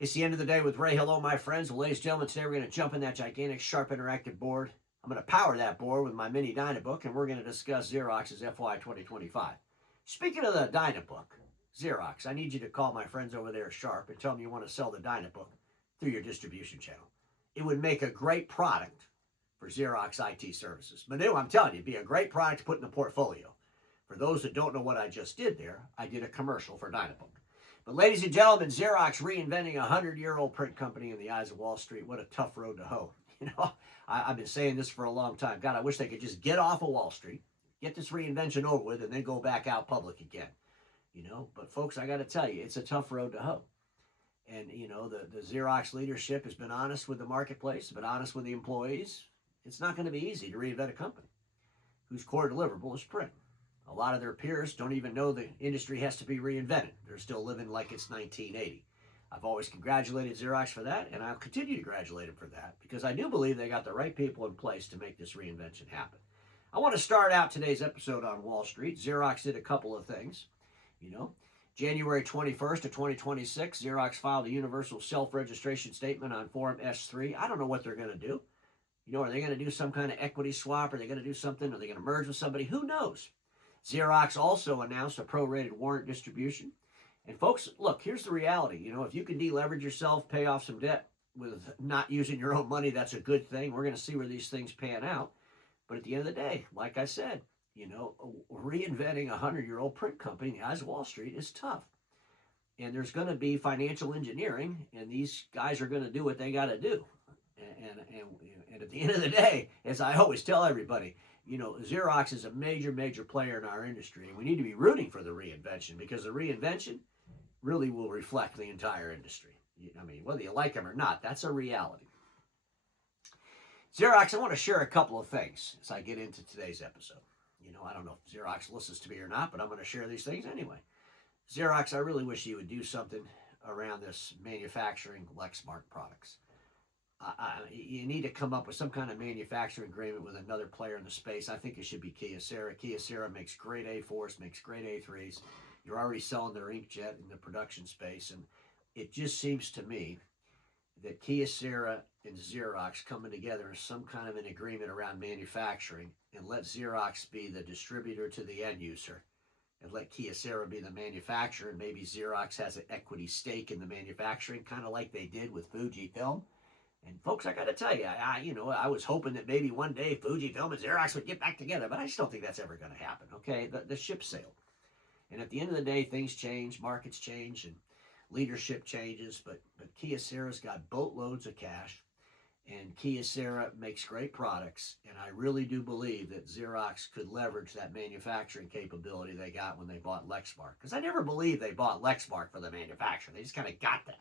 It's the end of the day with Ray. Hello, my friends. Well, ladies and gentlemen, today we're going to jump in that gigantic, sharp, interactive board. I'm going to power that board with my mini Dynabook, and we're going to discuss Xerox's FY2025. Speaking of the Dynabook, Xerox, I need you to call my friends over there at Sharp and tell them you want to sell the Dynabook through your distribution channel. It would make a great product for Xerox IT services. Manu, I'm telling you, it'd be a great product to put in the portfolio. For those that don't know what I just did there, I did a commercial for Dynabook. But ladies and gentlemen, Xerox reinventing a 100-year-old print company in the eyes of Wall Street. What a tough road to hoe. I've been saying this for a long time. God, I wish they could just get off of Wall Street, get this reinvention over with, and then go back out public again. But folks, I got to tell you, it's a tough road to hoe. And, the Xerox leadership has been honest with the marketplace, been honest with the employees. It's not going to be easy to reinvent a company whose core deliverable is print. A lot of their peers don't even know the industry has to be reinvented. They're still living like it's 1980. I've always congratulated Xerox for that, and I'll continue to congratulate them for that, because I do believe they got the right people in place to make this reinvention happen. I want to start out today's episode on Wall Street. Xerox did a couple of things. January 21st of 2026, Xerox filed a universal self-registration statement on Form S3. I don't know what they're going to do. Are they going to do some kind of equity swap? Are they going to do something? Are they going to merge with somebody? Who knows? Xerox also announced a prorated warrant distribution. And folks, look, here's the reality. If you can deleverage yourself, pay off some debt with not using your own money, that's a good thing. We're going to see where these things pan out. But at the end of the day, like I said, reinventing a 100-year-old print company in the eyes of Wall Street is tough. And there's going to be financial engineering, and these guys are going to do what they got to do. And at the end of the day, as I always tell everybody, Xerox is a major, major player in our industry, and we need to be rooting for the reinvention, because the reinvention really will reflect the entire industry. Whether you like them or not, that's a reality. Xerox, I want to share a couple of things as I get into today's episode. I don't know if Xerox listens to me or not, but I'm going to share these things anyway. Xerox, I really wish you would do something around this manufacturing Lexmark products. You need to come up with some kind of manufacturing agreement with another player in the space. I think it should be Kyocera. Kyocera makes great A4s, makes great A3s. You're already selling their inkjet in the production space, and it just seems to me that Kyocera and Xerox coming together in some kind of an agreement around manufacturing, and let Xerox be the distributor to the end user, and let Kyocera be the manufacturer, and maybe Xerox has an equity stake in the manufacturing, kind of like they did with Fujifilm. And folks, I got to tell you, I was hoping that maybe one day Fujifilm and Xerox would get back together, but I just don't think that's ever going to happen, okay? The ship sailed. And at the end of the day, things change, markets change, and leadership changes, but Kyocera's got boatloads of cash, and Kyocera makes great products, and I really do believe that Xerox could leverage that manufacturing capability they got when they bought Lexmark, because I never believed they bought Lexmark for the manufacturing. They just kind of got that.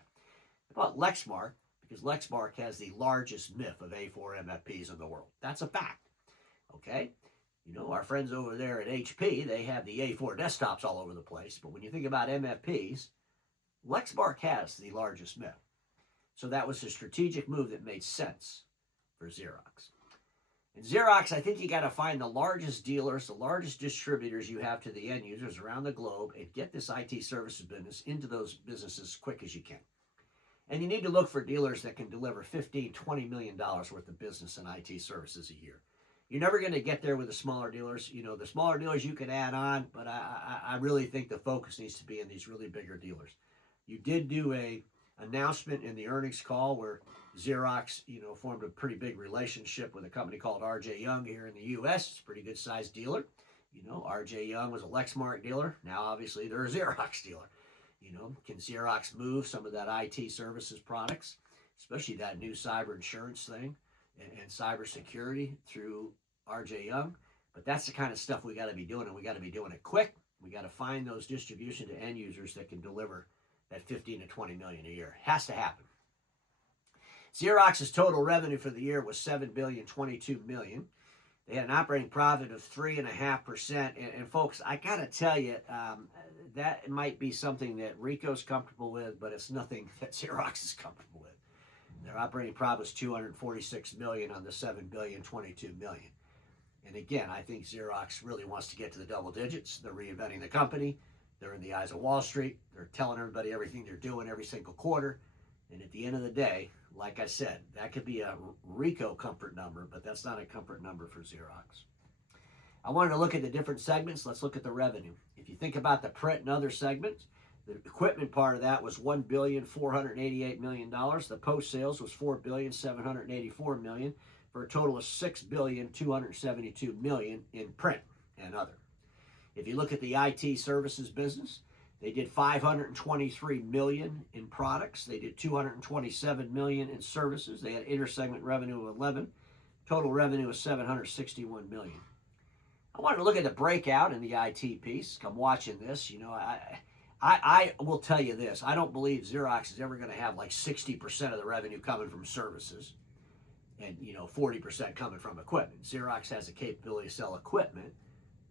They bought Lexmark because Lexmark has the largest MIF of A4 MFPs in the world. That's a fact, okay? Our friends over there at HP, they have the A4 desktops all over the place, but when you think about MFPs, Lexmark has the largest MIF. So that was a strategic move that made sense for Xerox. And Xerox, I think you got to find the largest dealers, the largest distributors you have to the end users around the globe, and get this IT services business into those businesses as quick as you can. And you need to look for dealers that can deliver $15, $20 million worth of business in IT services a year. You're never going to get there with the smaller dealers. The smaller dealers you can add on, but I really think the focus needs to be in these really bigger dealers. You did do a announcement in the earnings call where Xerox, formed a pretty big relationship with a company called R.J. Young here in the U.S. It's a pretty good sized dealer. R.J. Young was a Lexmark dealer. Now, obviously, they're a Xerox dealer. Can Xerox move some of that IT services products, especially that new cyber insurance thing and cybersecurity through R.J. Young? But that's the kind of stuff we got to be doing, and we got to be doing it quick. We got to find those distribution to end users that can deliver that 15 to 20 million a year. Has to happen. Xerox's total revenue for the year was $7,022 million. They had an operating profit of 3.5%. And folks, I got to tell you, that might be something that Rico's comfortable with, but it's nothing that Xerox is comfortable with. Their operating profit was $246 million on the $7,022 million. And again, I think Xerox really wants to get to the double digits. They're reinventing the company. They're in the eyes of Wall Street. They're telling everybody everything they're doing every single quarter. And at the end of the day, like I said, that could be a RICO comfort number, but that's not a comfort number for Xerox. I wanted to look at the different segments. Let's look at the revenue. If you think about the print and other segments, the equipment part of that was $1,488,000,000. The post sales was $4,784,000,000 for a total of $6,272,000,000 in print and other. If you look at the IT services business, they did $523 million in products. They did $227 million in services. They had intersegment revenue of 11. Total revenue was $761 million. I wanted to look at the breakout in the IT piece. I'm watching this. You know, I will tell you this. I don't believe Xerox is ever going to have like 60% of the revenue coming from services and, 40% coming from equipment. Xerox has the capability to sell equipment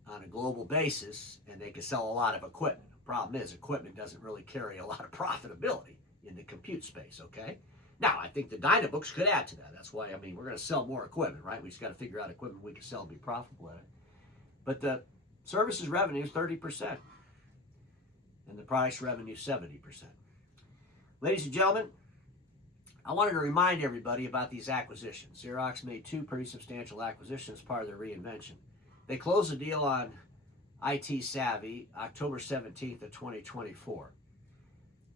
on a global basis, and they can sell a lot of equipment. The problem is equipment doesn't really carry a lot of profitability in the compute space, okay? Now, I think the Dynabooks could add to that. That's why, we're going to sell more equipment, right? We just got to figure out equipment we can sell and be profitable at it. But the services revenue is 30%, and the products revenue 70%. Ladies and gentlemen, I wanted to remind everybody about these acquisitions. Xerox made 2 pretty substantial acquisitions as part of their reinvention. They closed the deal on IT Savvy October 17th of 2024.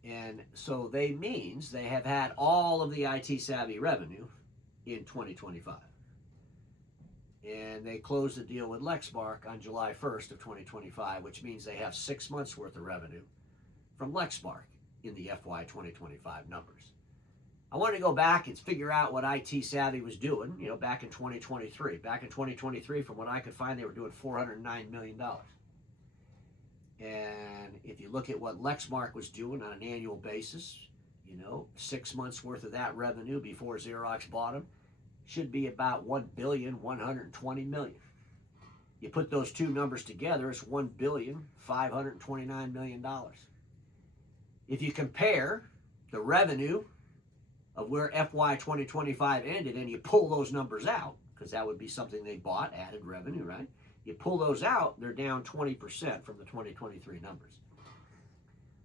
And so they have had all of the IT Savvy revenue in 2025. And they closed the deal with Lexmark on July 1st of 2025, which means they have 6 months worth of revenue from Lexmark in the FY2025 numbers. I wanted to go back and figure out what IT Savvy was doing, back in 2023. Back in 2023, from what I could find, they were doing $409 million. And if you look at what Lexmark was doing on an annual basis, 6 months worth of that revenue before Xerox bought them should be about $1,120,000,000. You put those two numbers together, it's $1,529,000,000. If you compare the revenue of where FY 2025 ended and you pull those numbers out, because that would be something they bought, added revenue, right? You pull those out, they're down 20% from the 2023 numbers.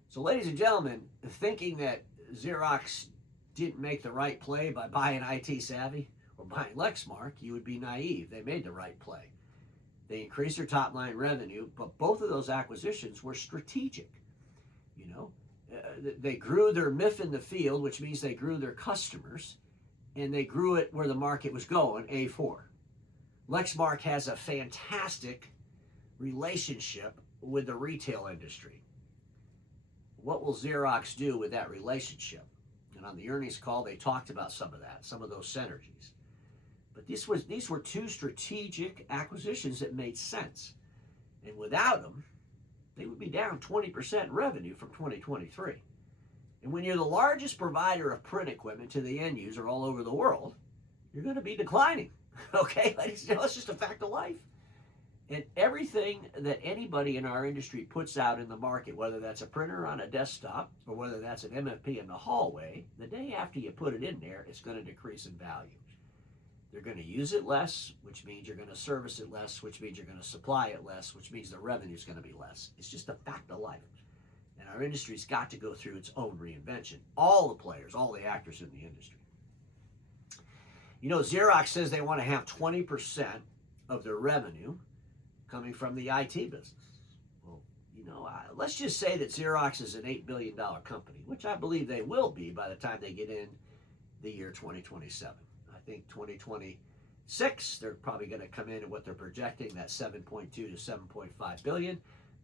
So ladies and gentlemen, thinking that Xerox didn't make the right play by buying IT Savvy or buying Lexmark, you would be naive. They made the right play. They increased their top line revenue, but both of those acquisitions were strategic. They grew their MIF in the field, which means they grew their customers, and they grew it where the market was going, A4. Lexmark has a fantastic relationship with the retail industry. What will Xerox do with that relationship? And on the earnings call, they talked about some of that, some of those synergies. But these were 2 strategic acquisitions that made sense. And without them, they would be down 20% revenue from 2023. And when you're the largest provider of print equipment to the end user all over the world, you're going to be declining. Okay, ladies, that's just a fact of life. And everything that anybody in our industry puts out in the market, whether that's a printer on a desktop or whether that's an MFP in the hallway, the day after you put it in there, it's going to decrease in value. They're going to use it less, which means you're going to service it less, which means you're going to supply it less, which means the revenue is going to be less. It's just a fact of life. And our industry's got to go through its own reinvention. All the players, all the actors in the industry. Xerox says they want to have 20% of their revenue coming from the IT business. Well, let's just say that Xerox is an $8 billion company, which I believe they will be by the time they get in the year 2027. I think 2026, they're probably going to come in at what they're projecting, that 7.2 to 7.5 billion.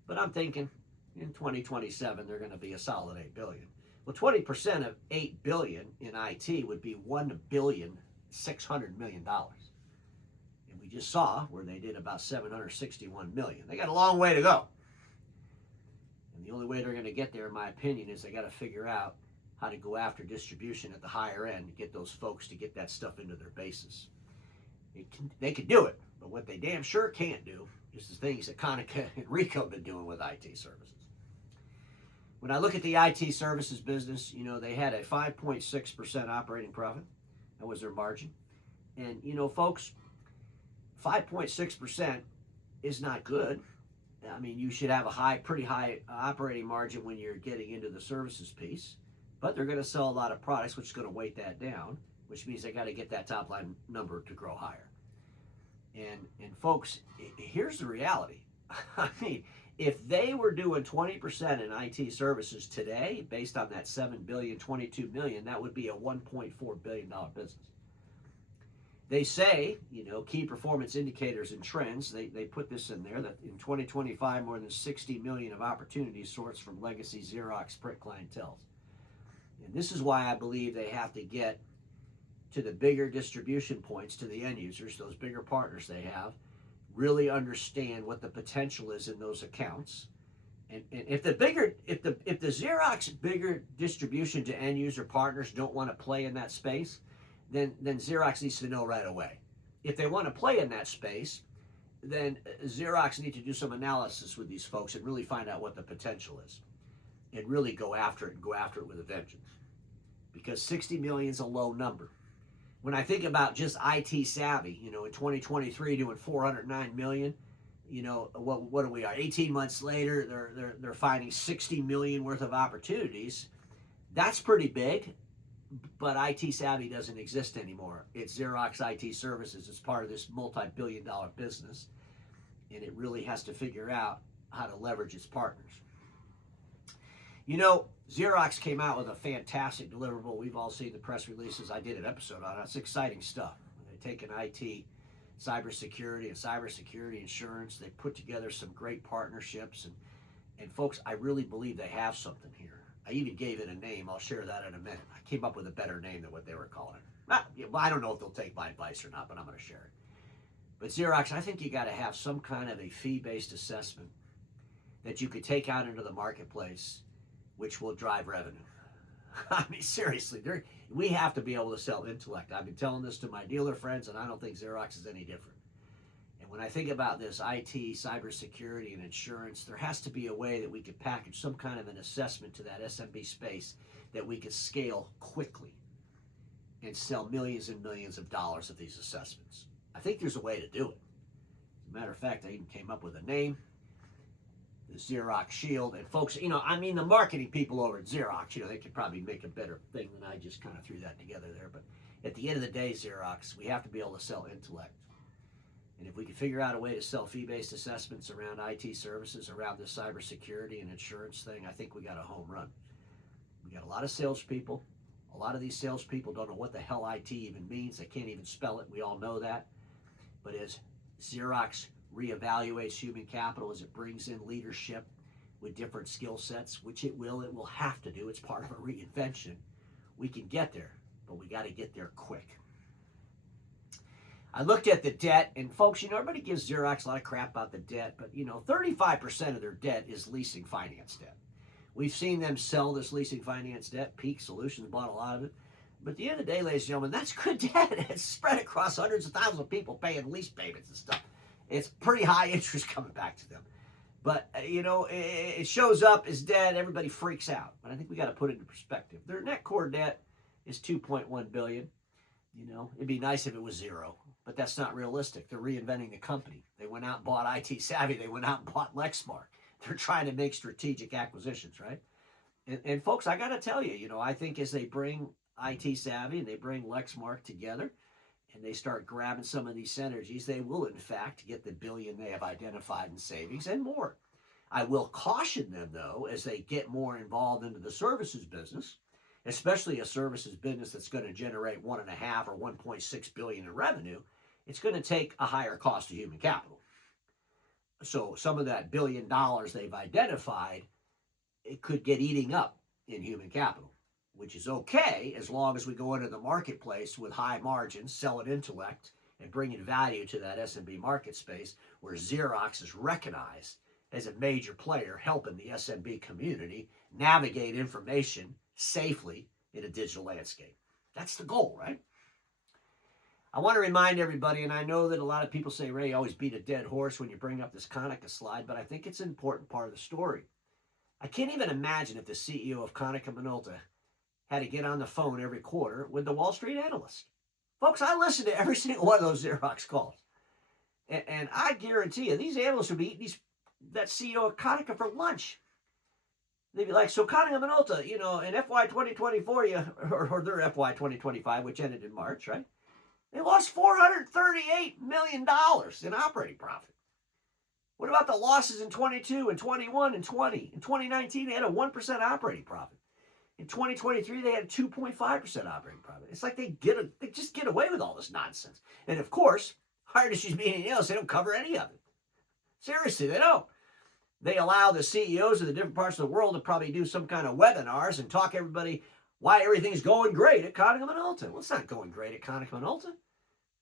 But I'm thinking in 2027, they're going to be a solid 8 billion. Well, 20% of 8 billion in IT would be $1,600,000,000. And we just saw where they did about 761 million. They got a long way to go. And the only way they're going to get there, in my opinion, is they got to figure out how to go after distribution at the higher end to get those folks to get that stuff into their bases. They could do it, but what they damn sure can't do is the things that Konica and Rico have been doing with IT services. When I look at the IT services business, they had a 5.6% operating profit. That was their margin. And, folks, 5.6% is not good. You should have a pretty high operating margin when you're getting into the services piece. but they're going to sell a lot of products, which is going to weight that down, which means they got to get that top line number to grow higher. And folks, here's the reality. I mean, if they were doing 20% in IT services today, based on that $7 billion, $22 million, that would be a $1.4 billion business. They say, key performance indicators and trends, they put this in there, that in 2025, more than 60 million of opportunities sourced from legacy Xerox print clienteles. And this is why I believe they have to get to the bigger distribution points, to the end users, those bigger partners they have, really understand what the potential is in those accounts. And if the Xerox bigger distribution to end user partners don't want to play in that space, then Xerox needs to know right away. If they want to play in that space, then Xerox needs to do some analysis with these folks and really find out what the potential is, and really go after it with a vengeance. Because 60 million is a low number. When I think about just IT savvy, in 2023 doing 409 million, what do we are? 18 months later, they're finding 60 million worth of opportunities. That's pretty big, but IT savvy doesn't exist anymore. It's Xerox IT Services. It's part of this multi-billion-dollar business, and it really has to figure out how to leverage its partners. Xerox came out with a fantastic deliverable. We've all seen the press releases. I did an episode on it. It's exciting stuff. They take an IT, cybersecurity, and cybersecurity insurance. They put together some great partnerships. And folks, I really believe they have something here. I even gave it a name. I'll share that in a minute. I came up with a better name than what they were calling it. I don't know if they'll take my advice or not, but I'm going to share it. But Xerox, I think you got to have some kind of a fee-based assessment that you could take out into the marketplace, which will drive revenue. I mean, seriously, we have to be able to sell intellect. I've been telling this to my dealer friends, and I don't think Xerox is any different. And when I think about this IT, cybersecurity, and insurance, there has to be a way that we could package some kind of an assessment to that SMB space that we could scale quickly and sell millions and millions of dollars of these assessments. I think there's a way to do it. As a matter of fact, I even came up with a name, the Xerox Shield. And folks, the marketing people over at Xerox, they could probably make a better thing than I just kind of threw that together there. But at the end of the day, Xerox, we have to be able to sell intellect. And if we can figure out a way to sell fee-based assessments around IT services, around this cybersecurity and insurance thing, I think we got a home run. We got a lot of salespeople. A lot of these salespeople don't know what the hell IT even means. They can't even spell it. We all know that. But as Xerox reevaluates human capital, as it brings in leadership with different skill sets, which it will have to do. It's part of a reinvention. We can get there, but we got to get there quick. I looked at the debt, and folks, everybody gives Xerox a lot of crap about the debt, but 35% of their debt is leasing finance debt. We've seen them sell this leasing finance debt. Peak Solutions bought a lot of it. But at the end of the day, ladies and gentlemen, that's good debt. It's spread across hundreds of thousands of people paying lease payments and stuff. It's pretty high interest coming back to them. But, it shows up as debt. Everybody freaks out. But I think we got to put it into perspective. Their net core debt is $2.1 billion. It'd be nice if it was zero. But that's not realistic. They're reinventing the company. They went out and bought IT Savvy. They went out and bought Lexmark. They're trying to make strategic acquisitions, right? And folks, I got to tell you, I think as they bring IT Savvy and they bring Lexmark together and they start grabbing some of these synergies, they will, in fact, get the billion they have identified in savings and more. I will caution them, though, as they get more involved into the services business, especially a services business that's going to generate 1.5 or 1.6 billion in revenue. It's going to take a higher cost of human capital. So some of that $1 billion they've identified, it could get eating up in human capital, which is okay as long as we go into the marketplace with high margins, selling intellect, and bringing value to that SMB market space where Xerox is recognized as a major player helping the SMB community navigate information safely in a digital landscape. That's the goal, right? I want to remind everybody, and I know that a lot of people say, Ray, you always beat a dead horse when you bring up this Konica slide, but I think it's an important part of the story. I can't even imagine if the CEO of Konica Minolta had to get on the phone every quarter with the Wall Street analyst. Folks, I listen to every single one of those Xerox calls. And I guarantee you, these analysts would be eating that CEO of Konica for lunch. They'd be like, so Cunningham and Ulta, you know, in FY2024, or their FY2025, which ended in March, right? They lost $438 million in operating profit. What about the losses in 22 and 21 and 20? In 2019, they had a 1% operating profit. In 2023, they had 2.5% operating profit. It's like they just get away with all this nonsense. And of course, hard issues being else, they don't cover any of it. Seriously, they don't. They allow the CEOs of the different parts of the world to probably do some kind of webinars and talk everybody why everything's going great at Cunningham and Ulta. Well, it's not going great at Cunningham and Ulta.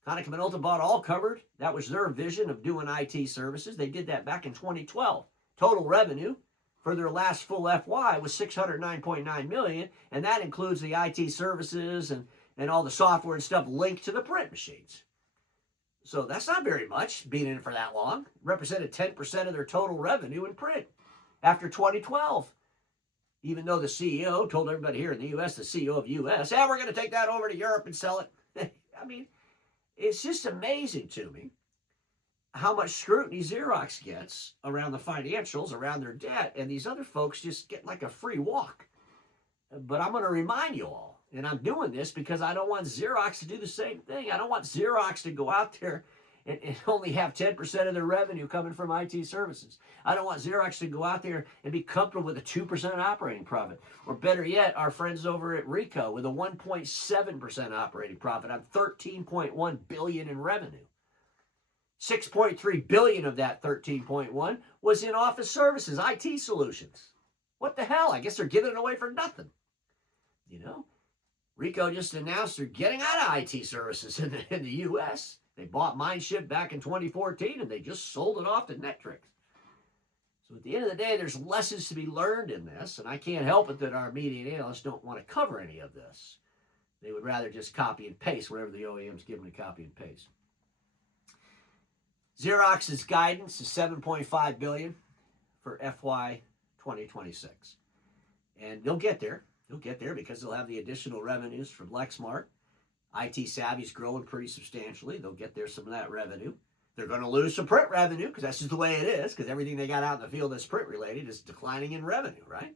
Cunningham and Ulta bought All Covered. That was their vision of doing IT services. They did that back in 2012. Total revenue for their last full FY was $609.9 million, and that includes the IT services and all the software and stuff linked to the print machines. So that's not very much, being in it for that long. Represented 10% of their total revenue in print after 2012. Even though the CEO told everybody here in the U.S., the CEO of U.S., we're going to take that over to Europe and sell it. I mean, it's just amazing to me how much scrutiny Xerox gets around the financials, around their debt, and these other folks just get like a free walk. But I'm going to remind you all, and I'm doing this because I don't want Xerox to do the same thing. I don't want Xerox to go out there and only have 10% of their revenue coming from IT services. I don't want Xerox to go out there and be comfortable with a 2% operating profit. Or better yet, our friends over at Ricoh with a 1.7% operating profit on $13.1 billion in revenue. 6.3 billion of that 13.1 was in office services, IT solutions. What the hell? I guess they're giving it away for nothing. You know, Ricoh just announced they're getting out of IT services in the U.S. They bought Mindship back in 2014, and they just sold it off to Netflix. So at the end of the day, there's lessons to be learned in this, and I can't help it that our media analysts don't want to cover any of this. They would rather just copy and paste wherever the OEMs give them to copy and paste. Xerox's guidance is $7.5 billion for FY 2026. And they'll get there. They'll get there because they'll have the additional revenues from Lexmark. IT Savvy's growing pretty substantially. They'll get there some of that revenue. They're going to lose some print revenue because that's just the way it is, because everything they got out in the field that's print related is declining in revenue, right?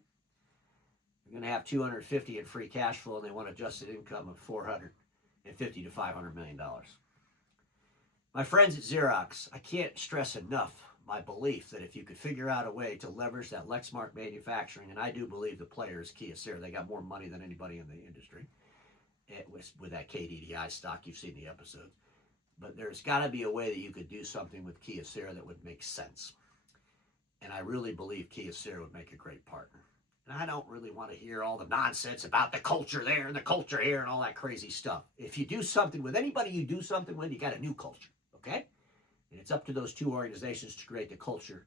They're going to have $250 in free cash flow, and they want adjusted income of $450 to $500 million. My friends at Xerox, I can't stress enough my belief that if you could figure out a way to leverage that Lexmark manufacturing, and I do believe the player is Kyocera, they got more money than anybody in the industry with that KDDI stock. You've seen the episodes. But there's got to be a way that you could do something with Kyocera that would make sense. And I really believe Kyocera would make a great partner. And I don't really want to hear all the nonsense about the culture there and the culture here and all that crazy stuff. If you do something with anybody you do something with, you got a new culture, okay? And it's up to those two organizations to create the culture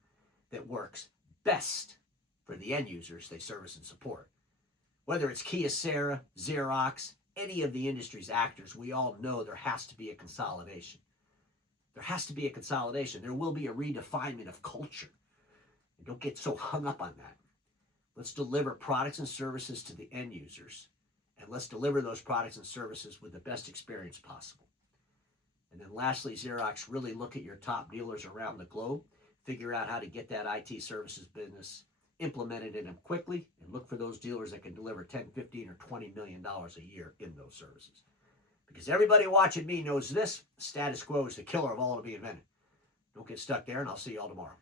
that works best for the end users they service and support. Whether it's Kyocera, Xerox, any of the industry's actors, we all know there has to be a consolidation. There has to be a consolidation. There will be a redefinement of culture. And don't get so hung up on that. Let's deliver products and services to the end users, and let's deliver those products and services with the best experience possible. And then lastly, Xerox, really look at your top dealers around the globe, figure out how to get that IT services business implemented in them quickly, and look for those dealers that can deliver $10, $15, or $20 million a year in those services. Because everybody watching me knows this: status quo is the killer of all to be invented. Don't get stuck there, and I'll see you all tomorrow.